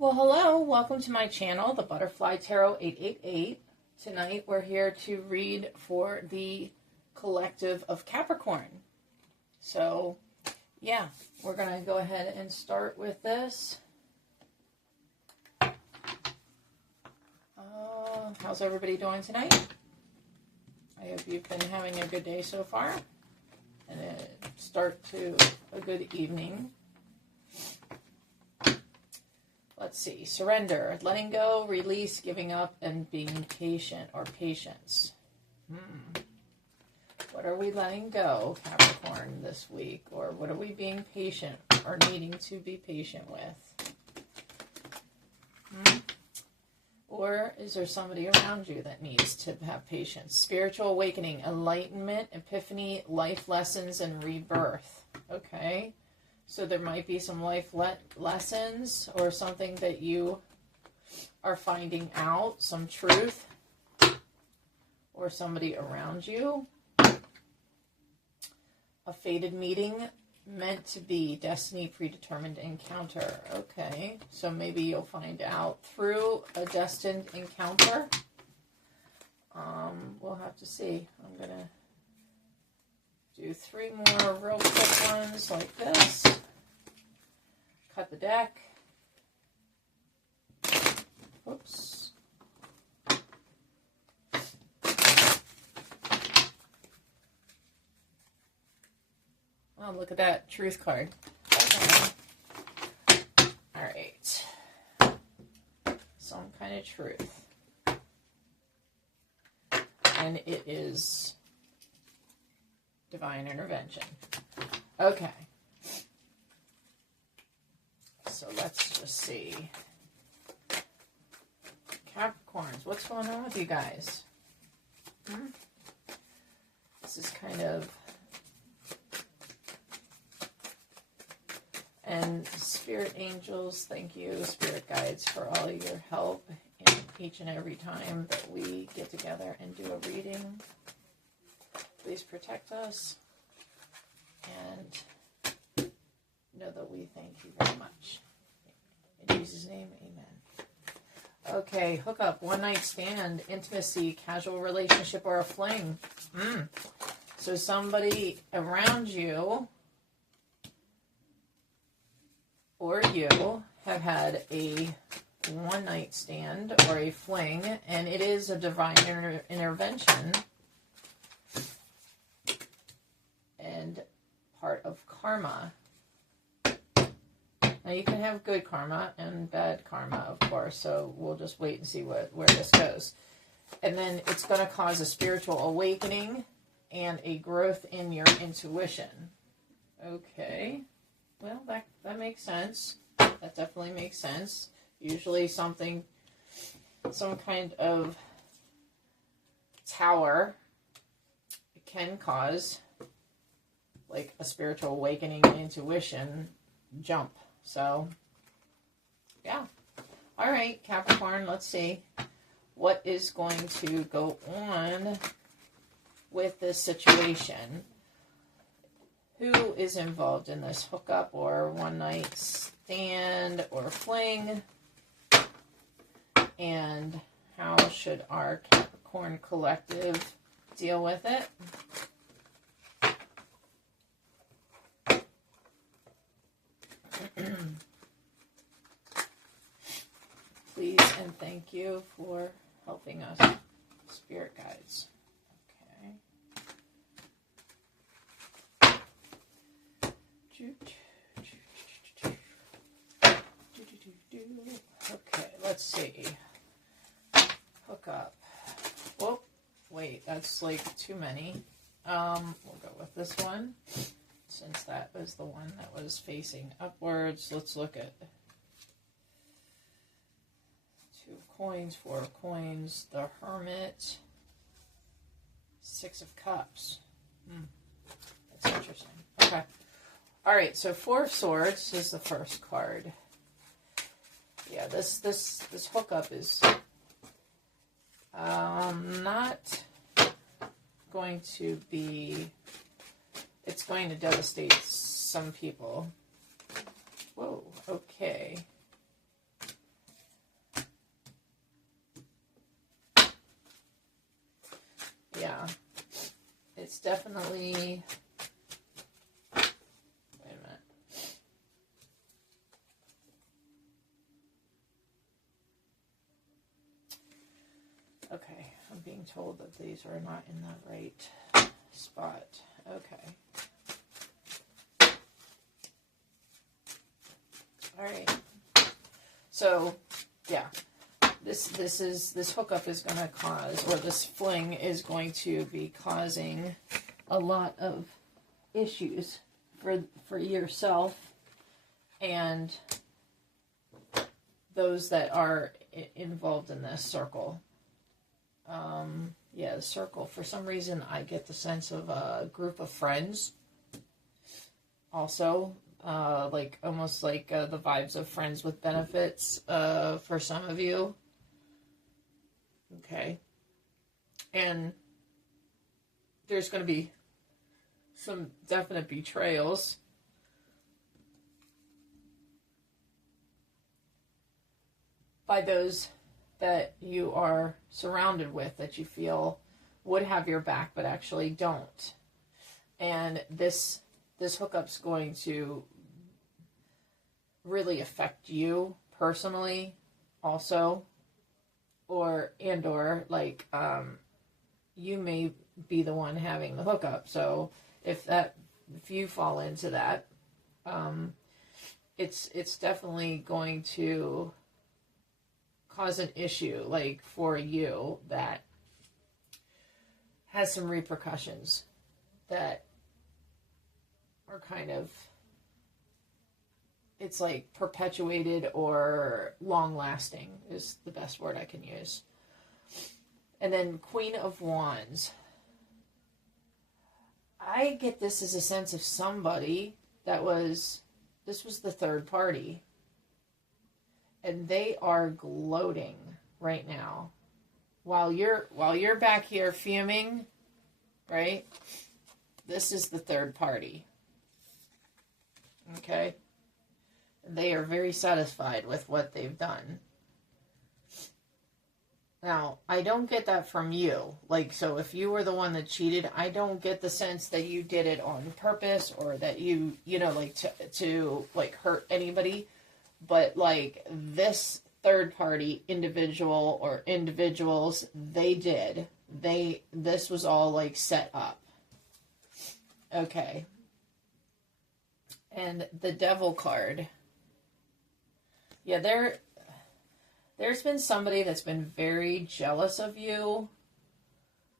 Well, hello, welcome to my channel, the Butterfly Tarot 888. Tonight we're here to read for the collective of Capricorn. So, yeah, we're going to go ahead and start with this. How's everybody doing tonight? I hope you've been having a good day so far and a start to a good evening. Let's see. Surrender, letting go, release, giving up, and being patient or patience. What are we letting go, Capricorn, this week? Or what are we being patient or needing to be patient with? Or is there somebody around you that needs to have patience? Spiritual awakening, enlightenment, epiphany, life lessons, and rebirth. Okay. So there might be some life lessons or something that you are finding out, some truth, or somebody around you. A fated meeting, meant to be, destiny, predetermined encounter. Okay, so maybe you'll find out through a destined encounter. We'll have to see. I'm going to do 3 more real quick ones like this. Cut the deck. Oops. Oh, look at that truth card. Okay. All right. Some kind of truth. And it is divine intervention. Okay. So let's just see. Capricorns, what's going on with you guys? This is kind of... And spirit angels, thank you, spirit guides, for all your help in each and every time that we get together and do a reading. Please protect us and know that we thank you very much. In Jesus' name, amen. Okay, hookup, one night stand, intimacy, casual relationship, or a fling. So somebody around you or you have had a one night stand or a fling, and it is a divine intervention and part of karma. Now you can have good karma and bad karma, of course, so we'll just wait and see where this goes. And then it's going to cause a spiritual awakening and a growth in your intuition. Okay, well, that makes sense. That definitely makes sense. Usually some kind of tower can cause like a spiritual awakening and intuition jump. So, yeah. All right, Capricorn, let's see what is going to go on with this situation. Who is involved in this hookup or one night stand or fling? And how should our Capricorn Collective deal with it? Please and thank you for helping us, spirit guides. Okay, let's see. Hook up. Whoop. Wait, that's like too many. We'll go with this one. Since that was the one that was facing upwards, let's look at 2 coins, 4 coins, the Hermit, 6 of Cups. That's interesting. Okay. All right, so 4 of Swords is the first card. Yeah, this hookup is not going to be... It's going to devastate some people. Whoa, okay. definitely... Wait a minute. Okay, I'm being told that these are not in the right spot. Okay. All right. So, yeah. This hookup is going to cause, or this fling is going to be causing a lot of issues for yourself and those that are involved in this circle. Yeah, the circle. For some reason, I get the sense of a group of friends. Also, like almost like the vibes of friends with benefits for some of you. Okay. And there's going to be some definite betrayals. By those that you are surrounded with, that you feel would have your back but actually don't. And this hookup's going to really affect you personally also, or like you may be the one having the hookup. So if you fall into that, it's definitely going to cause an issue, like, for you that has some repercussions that are kind of, it's like perpetuated or long-lasting is the best word I can use. And then Queen of Wands. I get this as a sense of somebody this was the third party. And they are gloating right now. While you're back here fuming, right? This is the third party. Okay? They are very satisfied with what they've done. Now, I don't get that from you. Like, so if you were the one that cheated, I don't get the sense that you did it on purpose or that you know, like, to like, hurt anybody. But, like, this third party individual or individuals, they did. This was all, like, set up. Okay. And the Devil card. Yeah, there's been somebody that's been very jealous of you,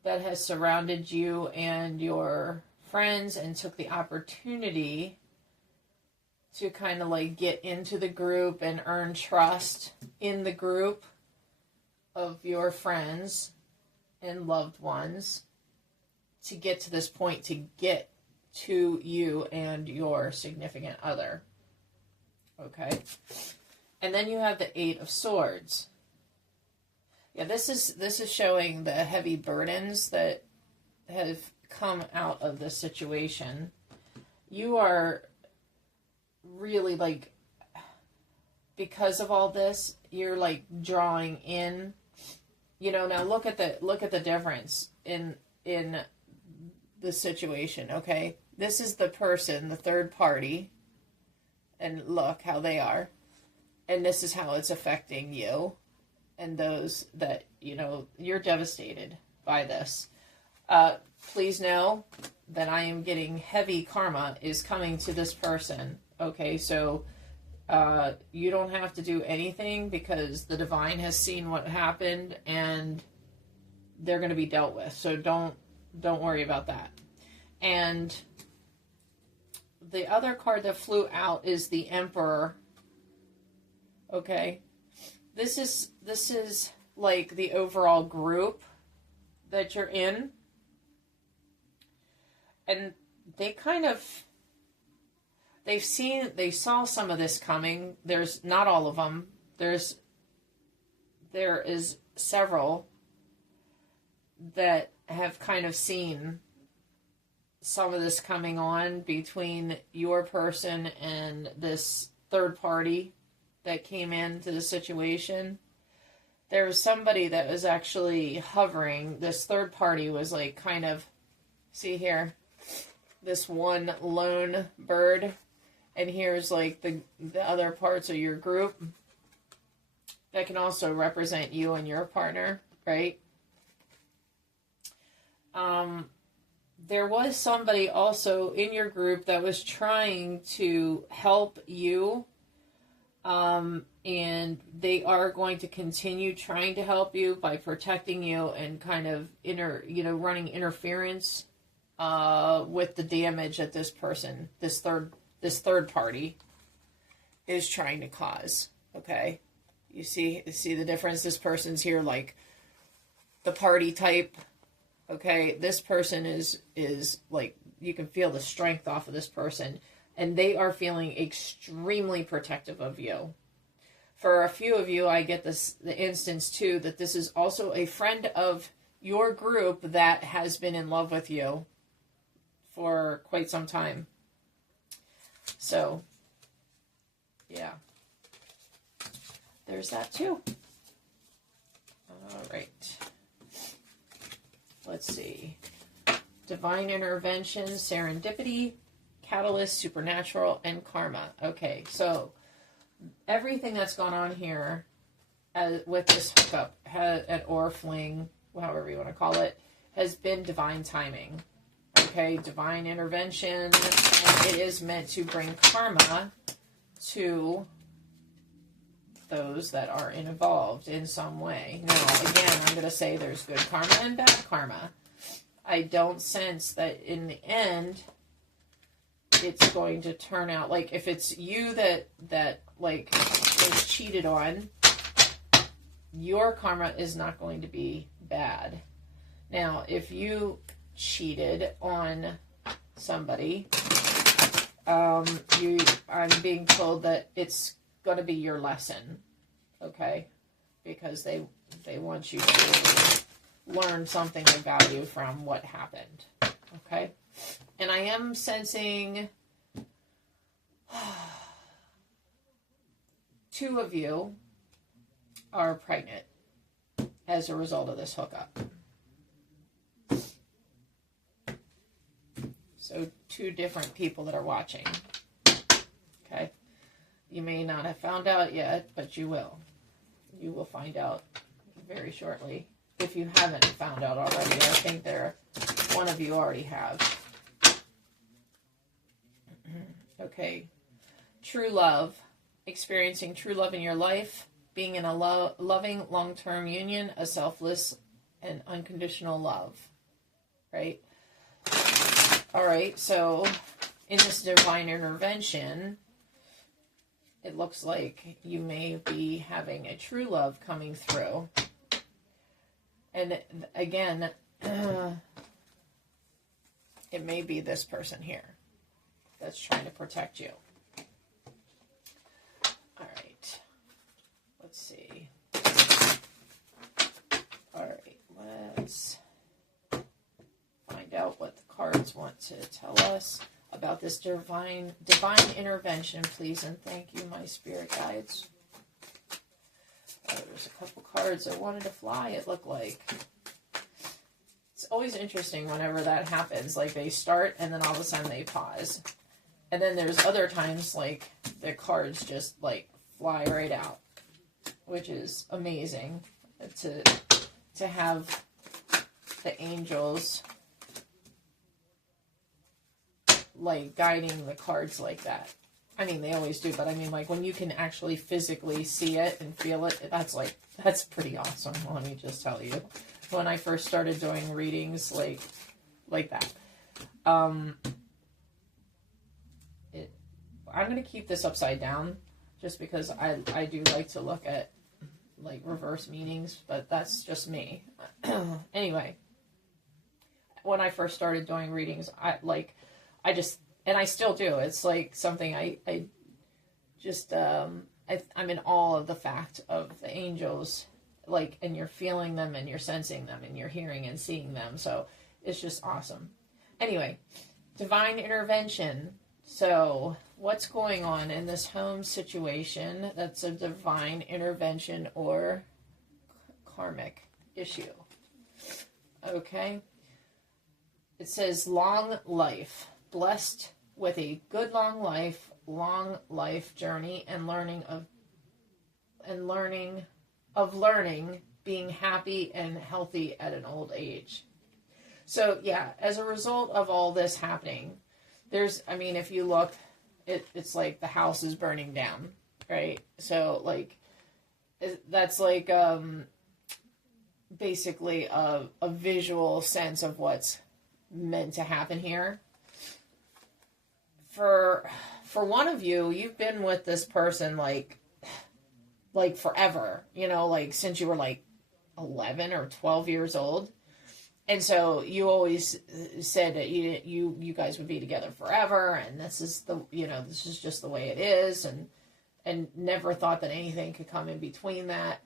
that has surrounded you and your friends and took the opportunity to kind of like get into the group and earn trust in the group of your friends and loved ones to get to this point, to get to you and your significant other. Okay. And then you have the Eight of Swords. Yeah, this is showing the heavy burdens that have come out of this situation. You are really, like, because of all this, you're like drawing in, you know. Now look at the difference in the situation. Okay, this is the person, the third party, and look how they are, and this is how it's affecting you and those that, you know, you're devastated by this. Please know that I am getting heavy karma is coming to this person. Okay, so you don't have to do anything because the divine has seen what happened and they're going to be dealt with. So don't worry about that. And the other card that flew out is the Emperor. Okay, this is like the overall group that you're in, and they kind of. They saw some of this coming. There's not all of them. There is several that have kind of seen some of this coming on between your person and this third party that came into the situation. There was somebody that was actually hovering. This third party was like kind of See here, this one lone bird, and here's like the other parts of your group. That can also represent you and your partner, right? There was somebody also in your group that was trying to help you, and they are going to continue trying to help you by protecting you and kind of running interference with the damage that this person, this third party, is trying to cause. Okay, you see the difference. This person's here like the party type. Okay, this person is like, you can feel the strength off of this person, and they are feeling extremely protective of you. For a few of you, I get the instance too that this is also a friend of your group that has been in love with you for quite some time. So, yeah. There's that too. All right. Let's see. Divine intervention, serendipity, catalyst, supernatural, and karma. Okay, so everything that's gone on here with this hookup, or fling, however you want to call it, has been divine timing. Okay, divine intervention, and it is meant to bring karma to those that are involved in some way. Now, again, I'm going to say there's good karma and bad karma. I don't sense that in the end it's going to turn out like, if it's you that like is cheated on, your karma is not going to be bad. Now, if you cheated on somebody, I'm being told that it's going to be your lesson, okay? Because they want you to learn something of value from what happened, okay? And I am sensing two of you are pregnant as a result of this hookup. So two different people that are watching, okay? You may not have found out yet, but you will. You will find out very shortly. If you haven't found out already, I think one of you already have. Okay. True love. Experiencing true love in your life. Being in a loving, long-term union. A selfless and unconditional love. Right? All right. So, in this divine intervention, it looks like you may be having a true love coming through. And again, it may be this person here that's trying to protect you. All right. Let's see. All right. Let's find out what the cards want to tell us about this divine intervention, please, and thank you, my spirit guides. There's a couple cards that wanted to fly, it looked like. It's always interesting whenever that happens. Like, they start, and then all of a sudden they pause. And then there's other times, like, the cards just, like, fly right out. Which is amazing to have the angels, like, guiding the cards like that. I mean, they always do, but I mean, like, when you can actually physically see it and feel it, that's pretty awesome, let me just tell you. When I first started doing readings like that. I'm going to keep this upside down, just because I do like to look at, like, reverse meanings, but that's just me. Anyway, when I first started doing readings, and I still do. It's like something I'm in awe of the fact of the angels, like, and you're feeling them and you're sensing them and you're hearing and seeing them. So it's just awesome. Anyway, divine intervention. So what's going on in this home situation that's a divine intervention or karmic issue? Okay. it says long life, blessed with a good long life journey and learning, being happy and healthy at an old age. So yeah, as a result of all this happening, if you look, it's like the house is burning down, right? So like, that's like basically a visual sense of what's meant to happen here. For one of you, you've been with this person like forever, like since you were like 11 or 12 years old. And so you always said that you guys would be together forever, and this is just the way it is, and never thought that anything could come in between that.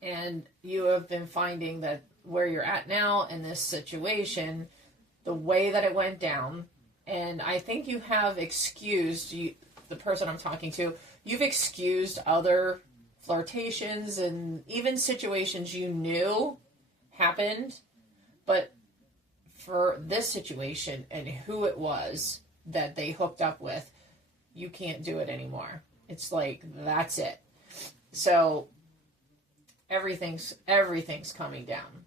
And you have been finding that where you're at now in this situation, the way that it went down, and I think you have excused the person I'm talking to, you've excused other flirtations and even situations you knew happened, but for this situation and who it was that they hooked up with, you can't do it anymore. It's like, that's it. So everything's coming down,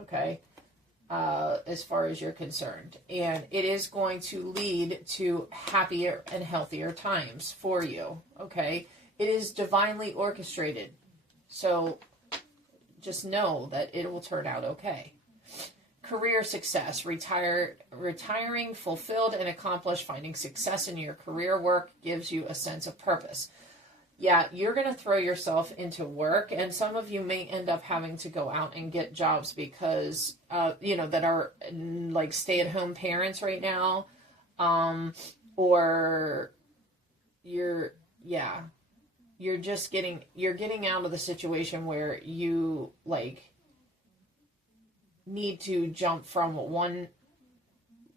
okay, as far as you're concerned, and it is going to lead to happier and healthier times for you, okay? It is divinely orchestrated, so just know that it will turn out okay. Career success, retiring, fulfilled and accomplished, finding success in your career work gives you a sense of purpose. Yeah, you're going to throw yourself into work, and some of you may end up having to go out and get jobs because, that are like stay-at-home parents right now, or you're getting out of the situation where you like need to jump from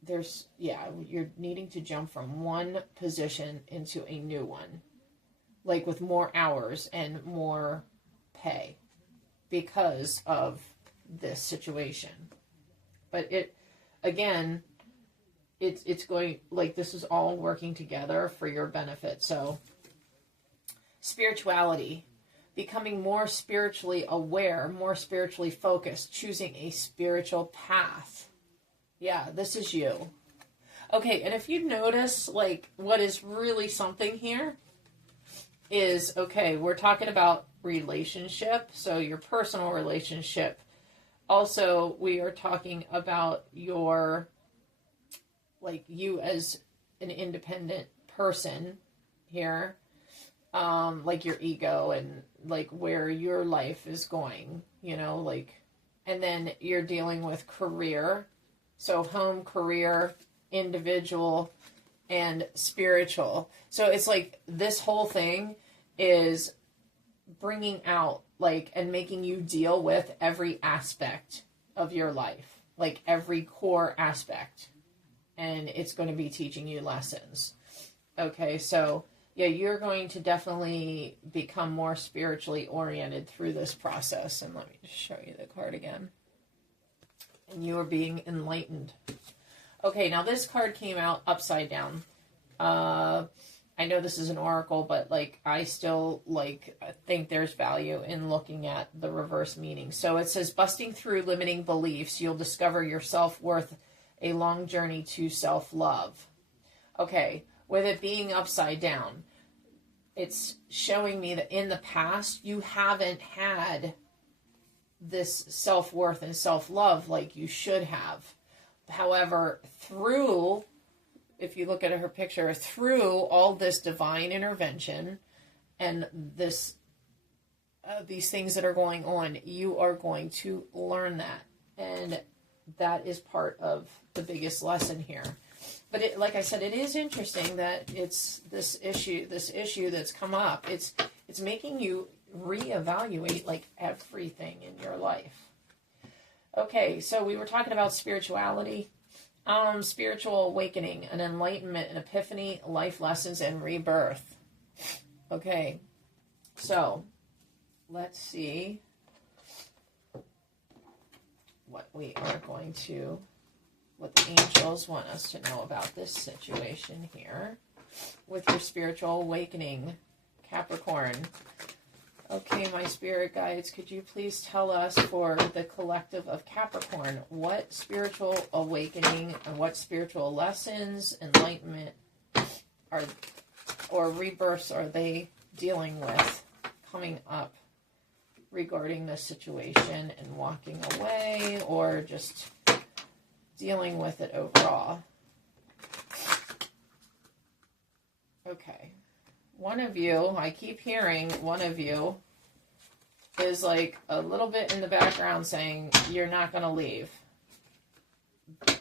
you're needing to jump from one position into a new one, like with more hours and more pay because of this situation. But it's going, like, this is all working together for your benefit. So spirituality, becoming more spiritually aware, more spiritually focused, choosing a spiritual path. Yeah, this is you. Okay, and if you notice, like, what is really something here is, okay, we're talking about relationship, so your personal relationship. Also, we are talking about your, like, you as an independent person here. Like your ego and like where your life is going, like, and then you're dealing with career. So home, career, individual, and spiritual. So it's like this whole thing is bringing out, like, and making you deal with every aspect of your life, like every core aspect. And it's going to be teaching you lessons. Okay, so yeah, you're going to definitely become more spiritually oriented through this process. And let me just show you the card again. And you are being enlightened. Okay, now this card came out upside down. I know this is an oracle, but like I still think there's value in looking at the reverse meaning. So it says, busting through limiting beliefs, you'll discover your self-worth, a long journey to self-love. Okay, with it being upside down, it's showing me that in the past, you haven't had this self-worth and self-love like you should have. However, if you look at her picture, through all this divine intervention and these things that are going on, you are going to learn that. And that is part of the biggest lesson here. But like I said, it is interesting that it's this issue that's come up. It's making you reevaluate like everything in your life. Okay, so we were talking about spirituality, spiritual awakening, an enlightenment, an epiphany, life lessons, and rebirth. Okay, so let's see what we are going to, what the angels want us to know about this situation here with your spiritual awakening, Capricorn. Okay, my spirit guides, could you please tell us for the collective of Capricorn, what spiritual awakening and what spiritual lessons, enlightenment, or rebirths are they dealing with coming up regarding this situation and walking away, or just dealing with it overall? Okay. One of you, I keep hearing one of you is like a little bit in the background saying, you're not going to leave.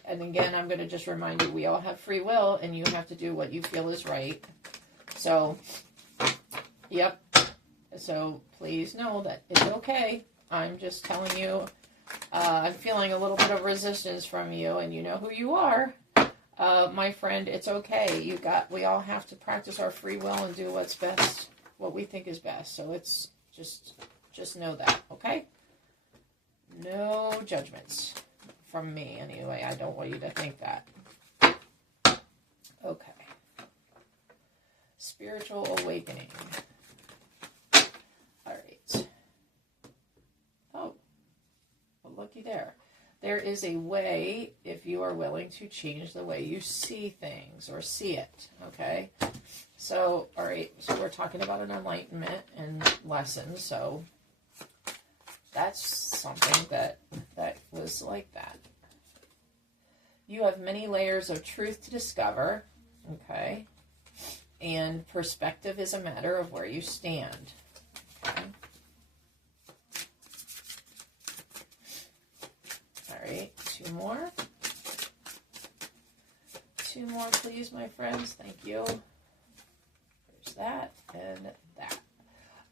And again, I'm going to just remind you, we all have free will and you have to do what you feel is right. So, yep. So please know that it's okay. I'm just telling you, I'm feeling a little bit of resistance from you, and you know who you are. My friend, it's okay. We all have to practice our free will and do what's best, what we think is best. So it's just know that, okay? No judgments from me anyway. I don't want you to think that. Okay. Spiritual awakening. All right. Oh, well, looky there. There is a way, if you are willing to change the way you see things or see it, okay? So, all right, so we're talking about an enlightenment and lessons, so that's something that was like that. You have many layers of truth to discover, okay? And perspective is a matter of where you stand, okay? Alright, two more. Two more, please, my friends. Thank you. There's that and that.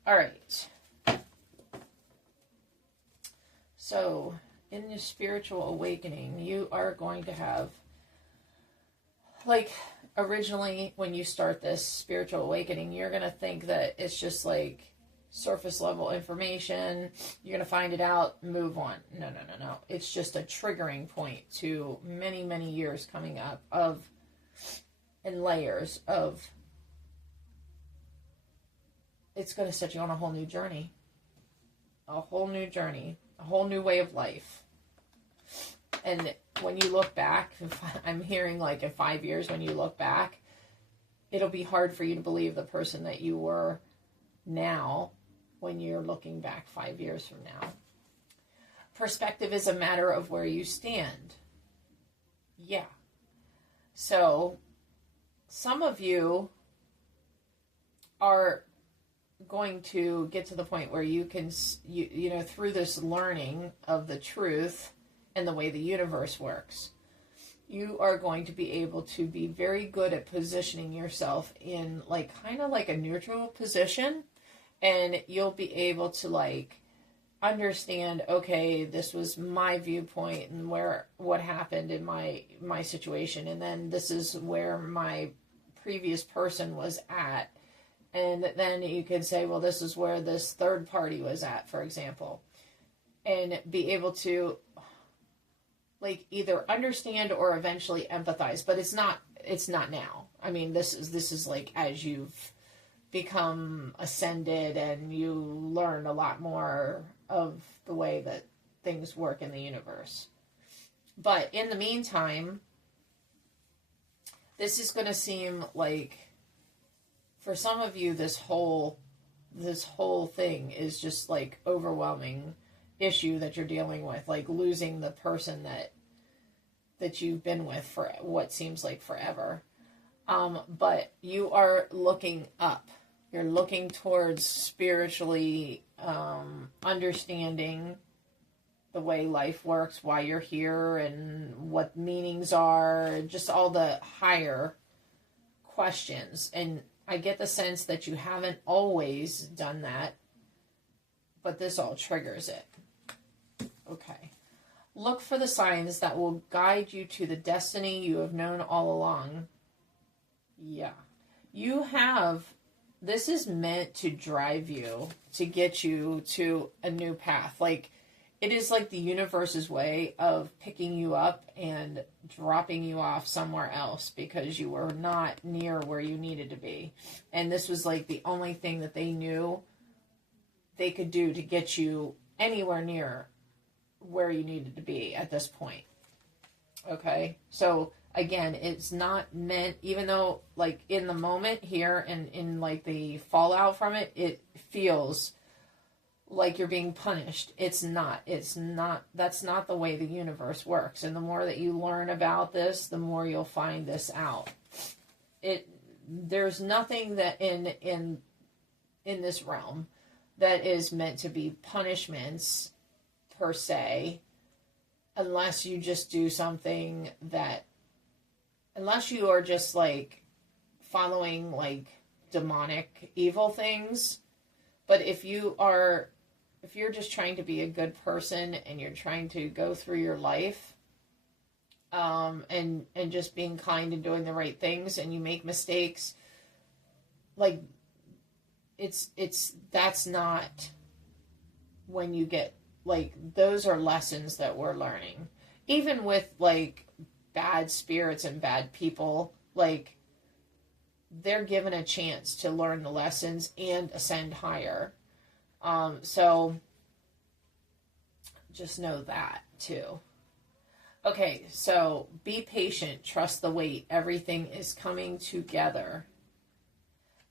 Alright. So, in your spiritual awakening, you are going to have, like, originally, when you start this spiritual awakening, you're going to think that it's just, like, surface level information. You're going to find it out, move on. No. It's just a triggering point to many, many years coming up and layers of, it's going to set you on a whole new journey. A whole new journey. A whole new way of life. And when you look back, I'm hearing like in 5 years, when you look back, it'll be hard for you to believe the person that you were now when you're looking back 5 years from now. Perspective is a matter of where you stand. Yeah. So some of you are going to get to the point where you can, you know, through this learning of the truth and the way the universe works, you are going to be able to be very good at positioning yourself in like kind of like a neutral position, and you'll be able to like understand, okay, this was my viewpoint and what happened in my situation, and then this is where my previous person was at. And then you could say, well, this is where this third party was at, for example. And be able to, like, either understand or eventually empathize. But it's not now. I mean, this is like as you've become ascended and you learn a lot more of the way that things work in the universe. But in the meantime, this is going to seem like, for some of you, this whole thing is just like overwhelming issue that you're dealing with, like losing the person that you've been with for what seems like forever. But you are looking up. You're looking towards spiritually understanding the way life works, why you're here, and what meanings are, just all the higher questions. And I get the sense that you haven't always done that, but this all triggers it. Okay. Look for the signs that will guide you to the destiny you have known all along. Yeah. This is meant to drive you, to get you to a new path. Like, it is like the universe's way of picking you up and dropping you off somewhere else because you were not near where you needed to be. And this was like the only thing that they knew they could do to get you anywhere near where you needed to be at this point. Okay? So, again, it's not meant, even though, like, in the moment here and in, like, the fallout from it, it feels like you're being punished. It's not. That's not the way the universe works. And the more that you learn about this, the more you'll find this out. There's nothing that in this realm that is meant to be punishments per se, unless you just do something unless you are just like following like demonic evil things. But if you're just trying to be a good person and you're trying to go through your life, and just being kind and doing the right things, and you make mistakes, like that's not when you get, like, those are lessons that we're learning. Even with like bad spirits and bad people, like, they're given a chance to learn the lessons and ascend higher. So just know that too. Okay, so be patient, trust the wait. Everything is coming together.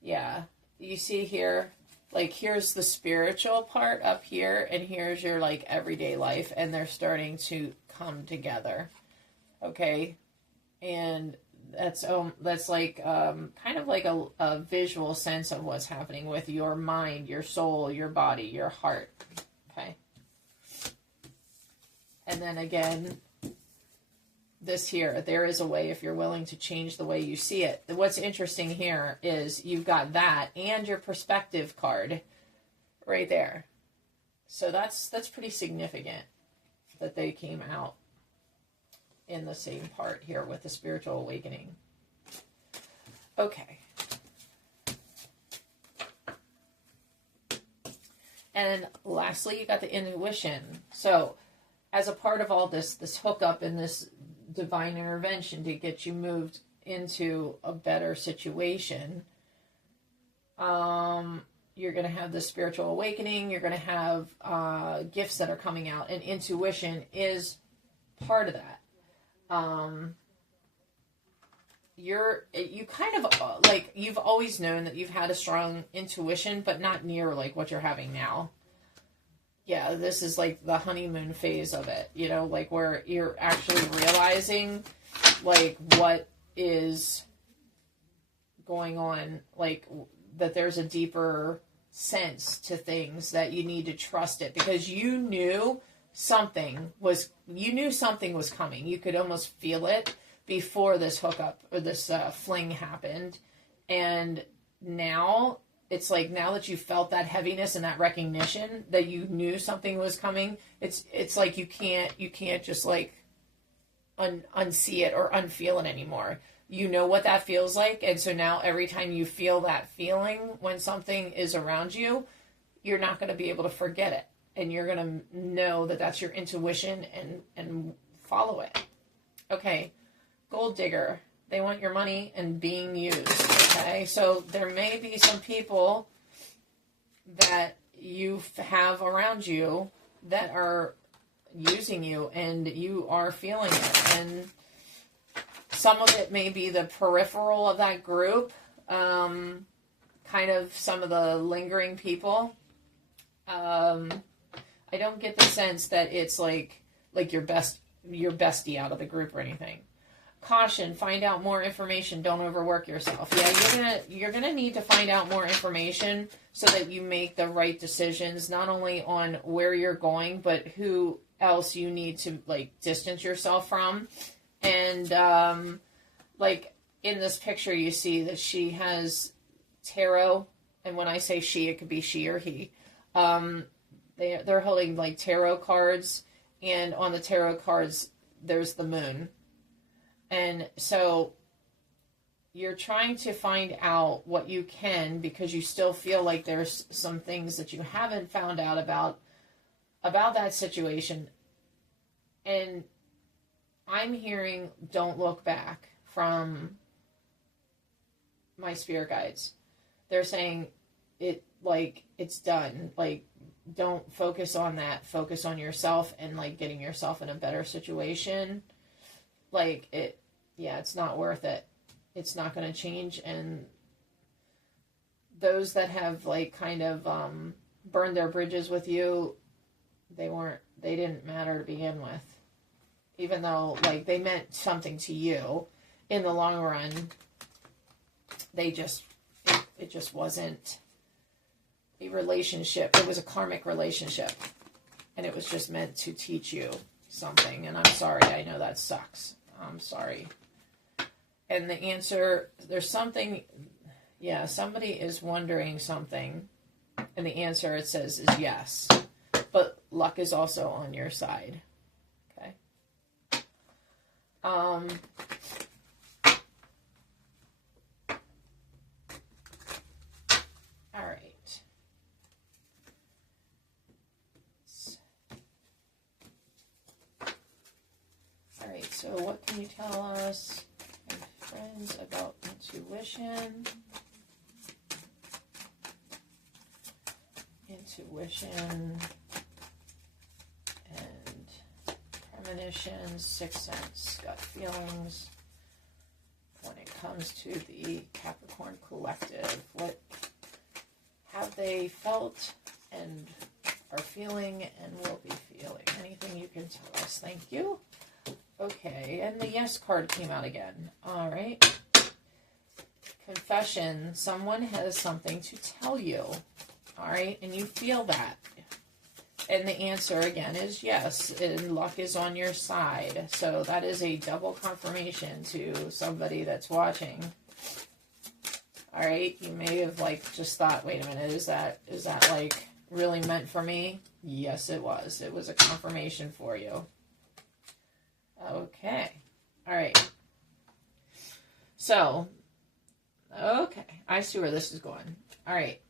Yeah, you see here, like, here's the spiritual part up here, and here's your like everyday life, and they're starting to come together. Okay, and that's like kind of like a visual sense of what's happening with your mind, your soul, your body, your heart. Okay. And then again, this here, there is a way if you're willing to change the way you see it. What's interesting here is you've got that and your perspective card right there. So that's pretty significant that they came out in the same part here with the spiritual awakening. Okay. And lastly, you got the intuition. So as a part of all this hookup and this divine intervention to get you moved into a better situation, you're going to have the spiritual awakening. You're going to have gifts that are coming out, and intuition is part of that. You kind of like, you've always known that you've had a strong intuition, but not near like what you're having now. Yeah, this is like the honeymoon phase of it, you know, like where you're actually realizing like what is going on, like that there's a deeper sense to things, that you need to trust it because you knew something was coming. You could almost feel it before this hookup or this fling happened. And now it's like, now that you felt that heaviness and that recognition that you knew something was coming, it's like you can't just like unsee it or unfeel it anymore. You know what that feels like, and so now every time you feel that feeling when something is around you, you're not going to be able to forget it, and you're going to know that that's your intuition and follow it. Okay, gold digger. They want your money and being used. Okay, so there may be some people that you have around you that are using you, and you are feeling it. And some of it may be the peripheral of that group, kind of some of the lingering people. I don't get the sense that it's like your bestie out of the group or anything. Caution, find out more information. Don't overwork yourself. Yeah, you're gonna need to find out more information so that you make the right decisions, not only on where you're going, but who else you need to like distance yourself from. And like in this picture, you see that she has tarot, and when I say she, it could be she or he. They're holding like tarot cards, and on the tarot cards, there's the moon. And so you're trying to find out what you can, because you still feel like there's some things that you haven't found out about about that situation. And I'm hearing don't look back from my spirit guides. They're saying it, like, it's done. Like, don't focus on that. Focus on yourself and, like, getting yourself in a better situation. Like, it's not worth it. It's not going to change. And those that have, like, kind of burned their bridges with you, they didn't matter to begin with. Even though, like, they meant something to you in the long run, it just wasn't a relationship. It was a karmic relationship. And it was just meant to teach you something. And I'm sorry, I know that sucks. I'm sorry. And the answer, there's something, somebody is wondering something. And the answer, it says, is yes. But luck is also on your side. Okay. All right. All right, so what can you tell us, my friends, about intuition? Intuition and premonitions, sixth sense, gut feelings. When it comes to the Capricorn Collective, what have they felt and are feeling and will be feeling? Anything you can tell us? Thank you. Okay, and the yes card came out again. All right. Confession. Someone has something to tell you. All right, and you feel that. And the answer, again, is yes, and luck is on your side. So that is a double confirmation to somebody that's watching. All right, you may have, like, just thought, wait a minute, is that like, really meant for me? Yes, it was. It was a confirmation for you. Okay, all right. So, okay, I see where this is going. All right.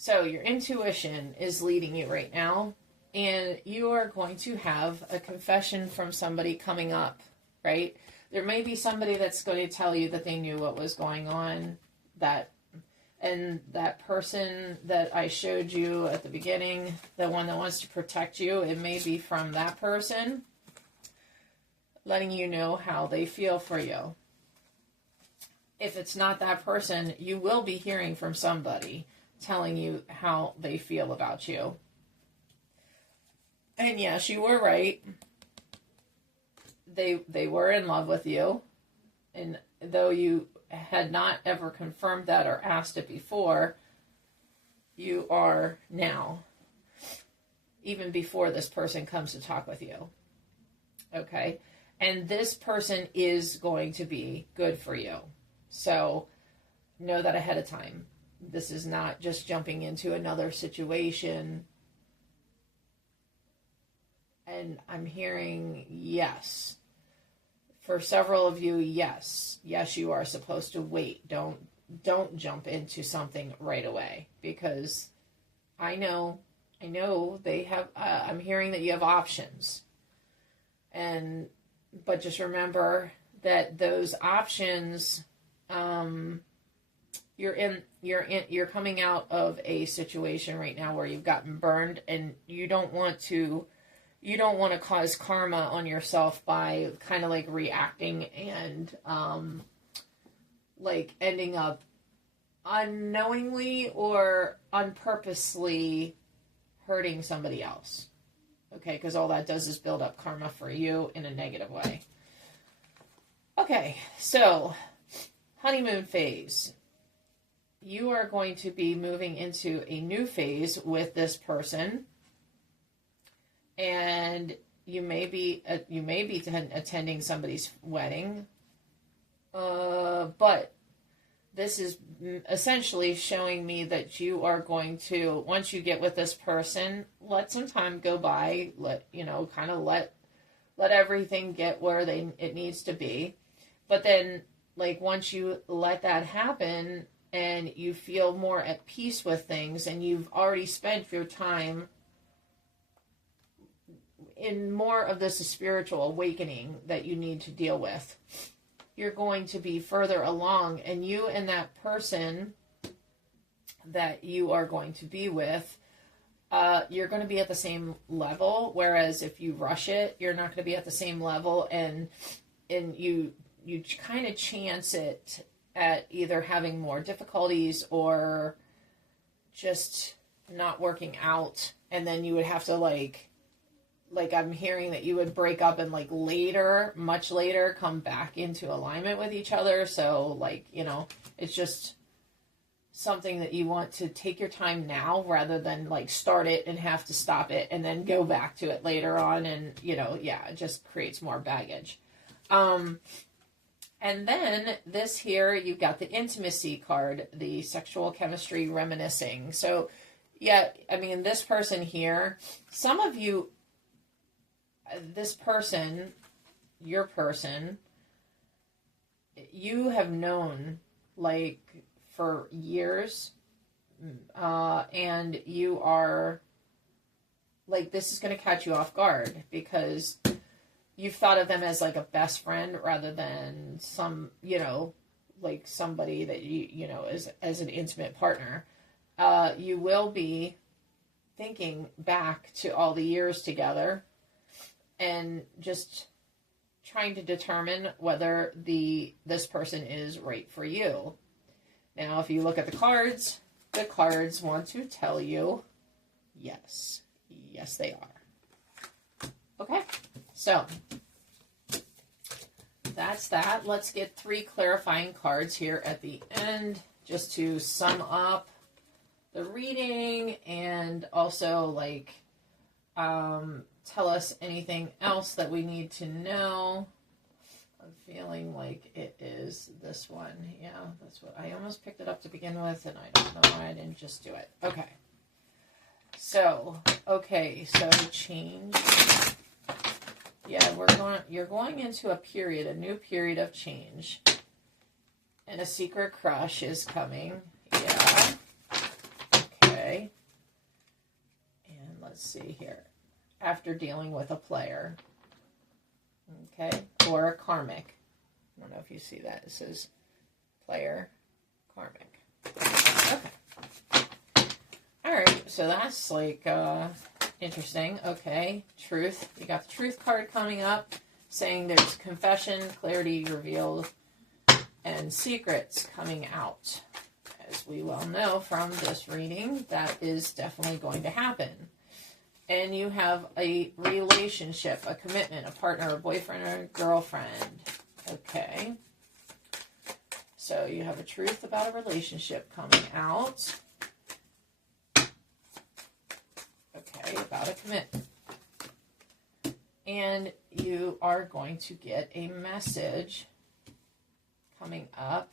So your intuition is leading you right now, and you are going to have a confession from somebody coming up, right? There may be somebody that's going to tell you that they knew what was going on, and that person that I showed you at the beginning, the one that wants to protect you, it may be from that person letting you know how they feel for you. If it's not that person, you will be hearing from somebody telling you how they feel about you. And yes, you were right. They were in love with you. And though you had not ever confirmed that or asked it before, you are now. Even before this person comes to talk with you. Okay? And this person is going to be good for you. So know that ahead of time. This is not just jumping into another situation. And I'm hearing yes. For several of you, yes. Yes, you are supposed to wait. Don't jump into something right away. Because I know they have, I'm hearing that you have options. But just remember that those options, you're coming out of a situation right now where you've gotten burned, and you don't want to cause karma on yourself by kind of like reacting and like ending up unknowingly or unpurposely hurting somebody else. Okay, because all that does is build up karma for you in a negative way. Okay, so honeymoon phase. You are going to be moving into a new phase with this person, and you may be attending somebody's wedding, but this is essentially showing me that you are going to, once you get with this person, let some time go by, let everything get where it needs to be, but then, like, once you let that happen and you feel more at peace with things, and you've already spent your time in more of this spiritual awakening that you need to deal with. You're going to be further along, and you and that person that you are going to be with, you're going to be at the same level. Whereas if you rush it, you're not going to be at the same level, and you kind of chance it at either having more difficulties or just not working out. And then you would have to like I'm hearing that you would break up and like later, much later, come back into alignment with each other. So like, you know, it's just something that you want to take your time now rather than like start it and have to stop it and then go back to it later on. And, you know, yeah, it just creates more baggage. And then this here, you've got the intimacy card, the sexual chemistry reminiscing. So yeah, I mean, this person here, some of you, this person, your person, you have known like for years, and you are like, this is going to catch you off guard because you've thought of them as like a best friend rather than some, you know, like somebody that you know, as an intimate partner. You will be thinking back to all the years together and just trying to determine whether this person is right for you. Now, if you look at the cards want to tell you, yes. Yes, they are. Okay, so that's that. Let's get 3 clarifying cards here at the end just to sum up the reading and also like tell us anything else that we need to know. I'm feeling like it is this one. Yeah, that's what I almost picked it up to begin with, and I don't know why I didn't just do it. Okay. So change. Yeah, you're going into a new period of change. And a secret crush is coming. Yeah. Okay. And let's see here. After dealing with a player. Okay. Or a karmic. I don't know if you see that. It says player, karmic. Okay. Alright, so that's like interesting. Okay. Truth. You got the truth card coming up saying there's confession, clarity revealed, and secrets coming out. As we well know from this reading, that is definitely going to happen. And you have a relationship, a commitment, a partner, a boyfriend, or a girlfriend. Okay. So you have a truth about a relationship coming out. Okay, about a commitment. And you are going to get a message coming up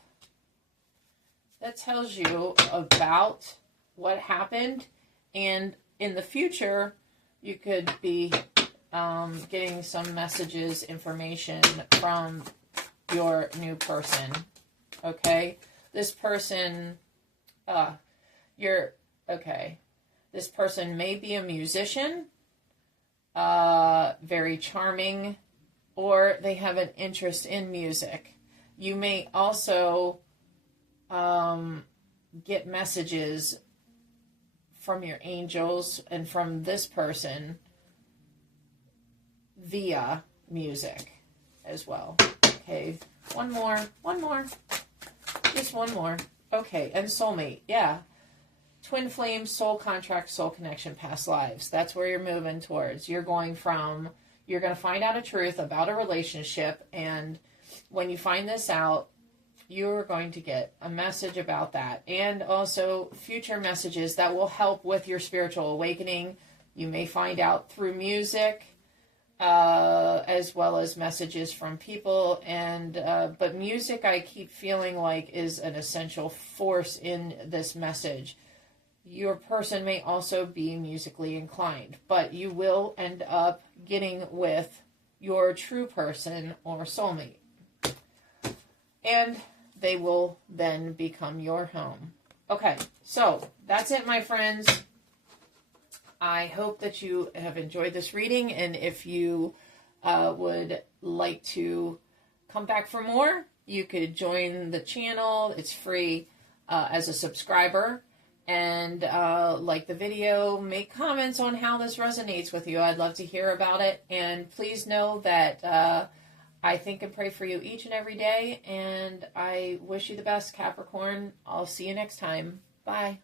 that tells you about what happened, and in the future you could be getting some messages, information from your new person. Okay, this person, this person may be a musician, very charming, or they have an interest in music. You may also get messages from your angels and from this person via music as well. Okay, one more, just one more. Okay, and soulmate, yeah. Twin flame, soul contract, soul connection, past lives. That's where you're moving towards. You're going to find out a truth about a relationship, and when you find this out, you're going to get a message about that, and also future messages that will help with your spiritual awakening. You may find out through music, as well as messages from people, and but music, I keep feeling like, is an essential force in this message. Your person may also be musically inclined, but you will end up getting with your true person or soulmate. And they will then become your home. Okay, so that's it, my friends. I hope that you have enjoyed this reading, and if you would like to come back for more, you could join the channel. It's free as a subscriber. And like the video, make comments on how this resonates with you. I'd love to hear about it. And please know that I think and pray for you each and every day. And I wish you the best, Capricorn. I'll see you next time. Bye.